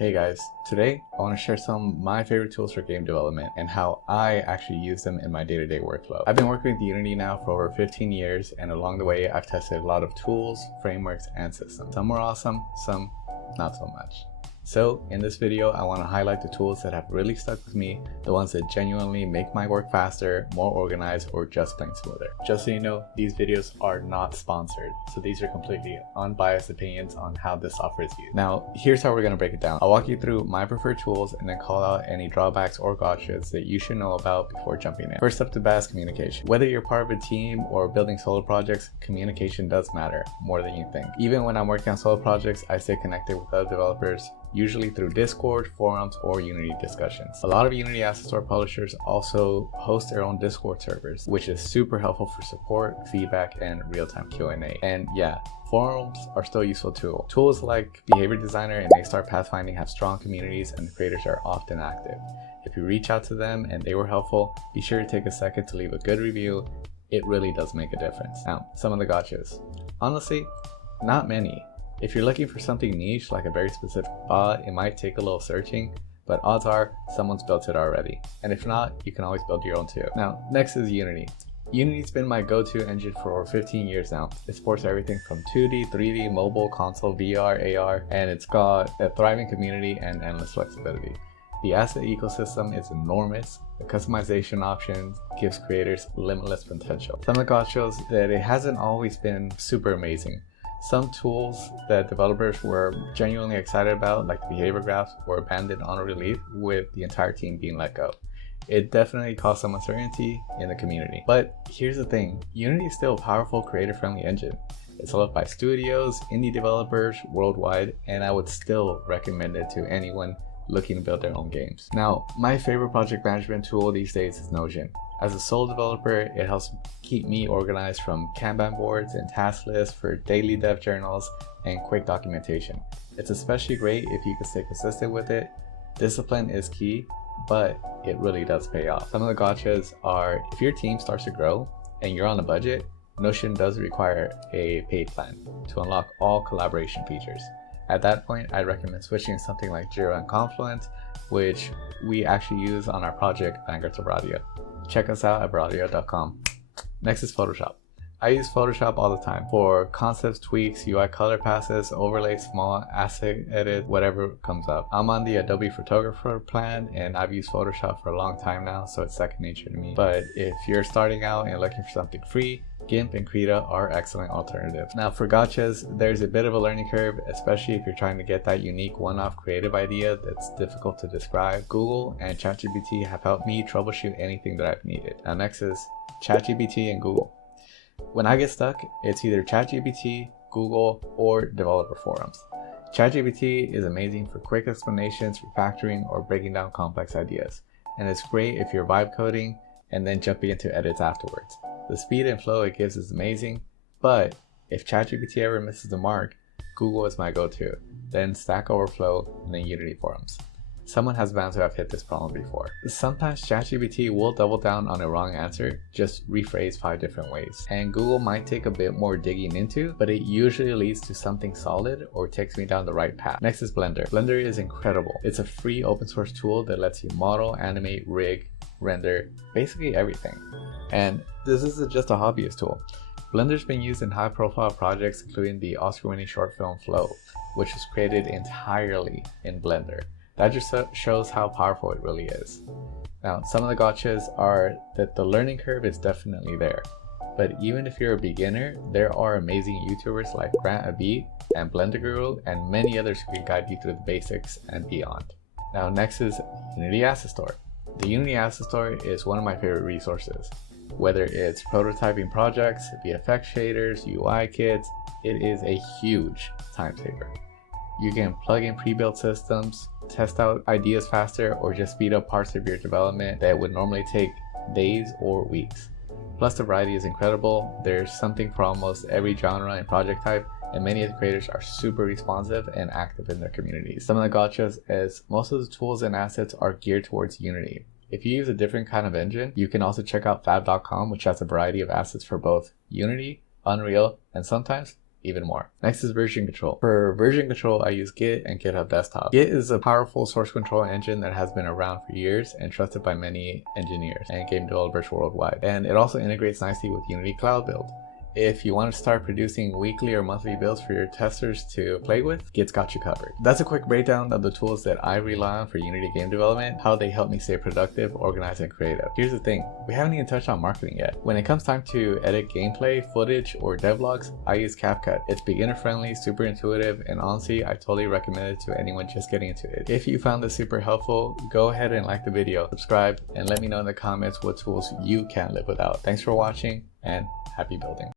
Hey guys, today I want to share some of my favorite tools for game development and how I actually use them in my day-to-day workflow. I've been working with Unity now for over 15 years, and along the way I've tested a lot of tools, frameworks, and systems. Some were awesome, some not so much. So in this video, I want to highlight the tools that have really stuck with me, the ones that genuinely make my work faster, more organized, or just plain smoother. Just so you know, these videos are not sponsored, so these are completely unbiased opinions on how this software is used. Now, here's how we're going to break it down. I'll walk you through my preferred tools and then call out any drawbacks or gotchas that you should know about before jumping in. First up to bat is communication. Whether you're part of a team or building solo projects, communication does matter more than you think. Even when I'm working on solo projects, I stay connected with other developers, usually through Discord, forums, or Unity discussions. A lot of Unity Asset Store publishers also host their own Discord servers, which is super helpful for support, feedback, and real-time Q&A. And yeah, forums are still useful too. Tools like Behavior Designer and A-Star Pathfinding have strong communities and the creators are often active. If you reach out to them and they were helpful, be sure to take a second to leave a good review. It really does make a difference. Now, some of the gotchas. Honestly, not many. If you're looking for something niche, like a very specific bot, it might take a little searching, but odds are someone's built it already. And if not, you can always build your own too. Now, next is Unity. Unity's been my go-to engine for over 15 years now. It supports everything from 2D, 3D, mobile, console, VR, AR, and it's got a thriving community and endless flexibility. The asset ecosystem is enormous. The customization options gives creators limitless potential. Some of the gotchas that it hasn't always been super amazing. Some tools that developers were genuinely excited about, like the behavior graphs, were abandoned on release with the entire team being let go. It definitely caused some uncertainty in the community. But here's the thing, Unity is still a powerful creator-friendly engine. It's loved by studios, indie developers worldwide, and I would still recommend it to anyone looking to build their own games. Now, my favorite project management tool these days is Notion. As a sole developer, it helps keep me organized from Kanban boards and task lists for daily dev journals and quick documentation. It's especially great if you can stay consistent with it. Discipline is key, but it really does pay off. Some of the gotchas are, if your team starts to grow and you're on a budget, Notion does require a paid plan to unlock all collaboration features. At that point, I'd recommend switching to something like Jira and Confluent, which we actually use on our project Vanguard to Bradio. Check us out at bradio.com. Next is Photoshop. I use Photoshop all the time for concepts, tweaks, UI color passes, overlays, small asset edit, whatever comes up. I'm on the Adobe Photographer plan and I've used Photoshop for a long time now, so it's second nature to me. But if you're starting out and looking for something free, GIMP and Krita are excellent alternatives. Now for gotchas, there's a bit of a learning curve, especially if you're trying to get that unique one-off creative idea that's difficult to describe. Google and ChatGPT have helped me troubleshoot anything that I've needed. Now next is ChatGPT and Google. When I get stuck, it's either ChatGPT, Google, or developer forums. ChatGPT is amazing for quick explanations, refactoring, or breaking down complex ideas. And it's great if you're vibe coding and then jumping into edits afterwards. The speed and flow it gives is amazing, but if ChatGPT ever misses the mark, Google is my go-to, then Stack Overflow, and then Unity forums. Someone has bound to have hit this problem before. Sometimes ChatGPT will double down on a wrong answer, just rephrase 5 different ways. And Google might take a bit more digging into, but it usually leads to something solid or takes me down the right path. Next is Blender. Blender is incredible. It's a free open source tool that lets you model, animate, rig, render, basically everything. And this isn't just a hobbyist tool. Blender's been used in high profile projects including the Oscar-winning short film Flow, which was created entirely in Blender. That just shows how powerful it really is. Now, some of the gotchas are that the learning curve is definitely there. But even if you're a beginner, there are amazing YouTubers like Grant Abit and Blender Guru and many others who can guide you through the basics and beyond. Now, next is Unity Asset Store. The Unity Asset Store is one of my favorite resources. Whether it's prototyping projects, VFX shaders, UI kits, it is a huge time saver. You can plug in pre-built systems, test out ideas faster, or just speed up parts of your development that would normally take days or weeks. Plus the variety is incredible. There's something for almost every genre and project type, and many of the creators are super responsive and active in their communities. Some of the gotchas is most of the tools and assets are geared towards Unity. If you use a different kind of engine, you can also check out fab.com, which has a variety of assets for both Unity, Unreal, and sometimes even more. Next is version control. For version control, I use Git and GitHub Desktop. Git is a powerful source control engine that has been around for years and trusted by many engineers and game developers worldwide. And it also integrates nicely with Unity Cloud Build. If you want to start producing weekly or monthly builds for your testers to play with, Git's got you covered. That's a quick breakdown of the tools that I rely on for Unity game development, how they help me stay productive, organized, and creative. Here's the thing, we haven't even touched on marketing yet. When it comes time to edit gameplay, footage, or devlogs, I use CapCut. It's beginner friendly, super intuitive, and honestly, I totally recommend it to anyone just getting into it. If you found this super helpful, go ahead and like the video, subscribe, and let me know in the comments what tools you can't live without. Thanks for watching, and happy building.